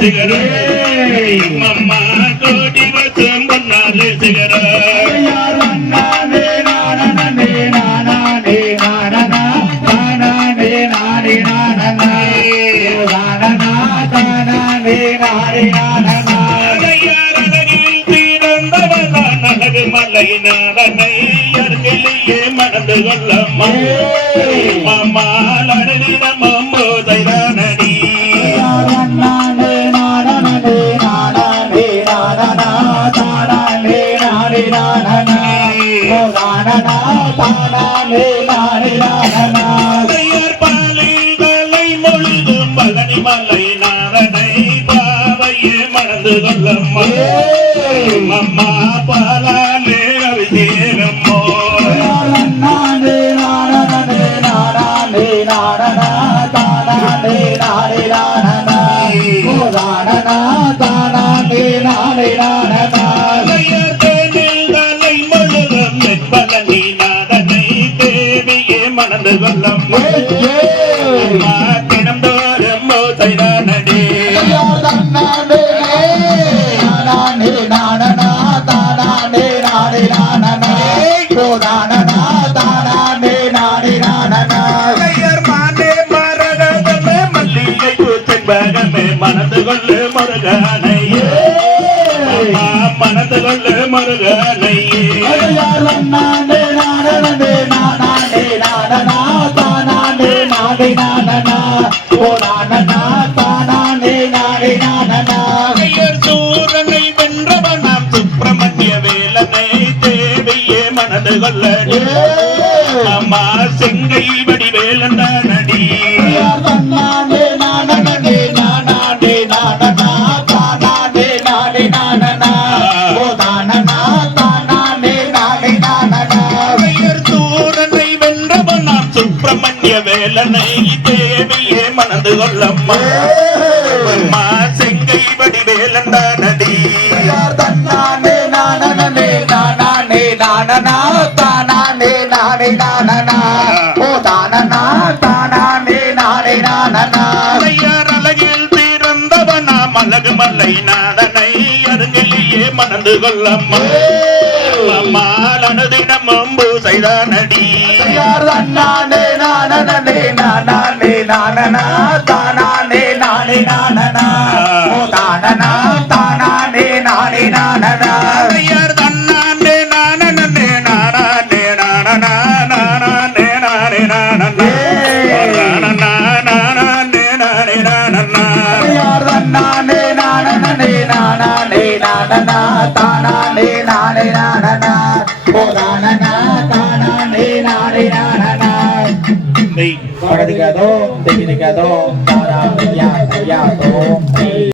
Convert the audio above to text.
சிகரம். அம்மம்மா கோடி வசு முன்னாலே சிகரம். அழகில் மணந்து கொள்ளம்மா அம்மாள் அழகிடம் அதையார் பாலில் தலை முழுதும் பழனி மலை நாதனை பாவையே மணந்து கொள்ளம்மா அம்மா பாலாலே அபிஷேகம்மோ அதையார் கொள்ளம்மா அம்மா தினந்தோறும் மோசை தானடி அதையார் மானே மரகதமே மல்லிகை பூச்செண்பகமே மணந்து கொள்ளு முருகனையே ஐயர் சூரனை வென்றவனாம் சுப்பிரமணிய வேலனை தேவியே மனது கொள்ள அம்மா செங்கை வடிவேலன் நடி. ஐயர் சுப்பிரமணிய வேலனை தேவியே மனது கொள்ளம்மா. அம்மா செங்கை வடிவேலன் நடி ஐயர் அழகில் பிறந்தவனாம் அழகு மலை நாதனை அருகிலேயே மணந்து கொள்ளம்மா. அம்மா அனுதினம் அம்பு செய்தானடி ஐயர் தன்னானே நானனே நானே நானனா நானே நானே நானனா நானனா நானே நானே நானனா நானே நானே நானே நானனா தானே நானே நானனா ஓ தானனா தானே Hey. Para ti que todo, te que todo, para ya, ya todo.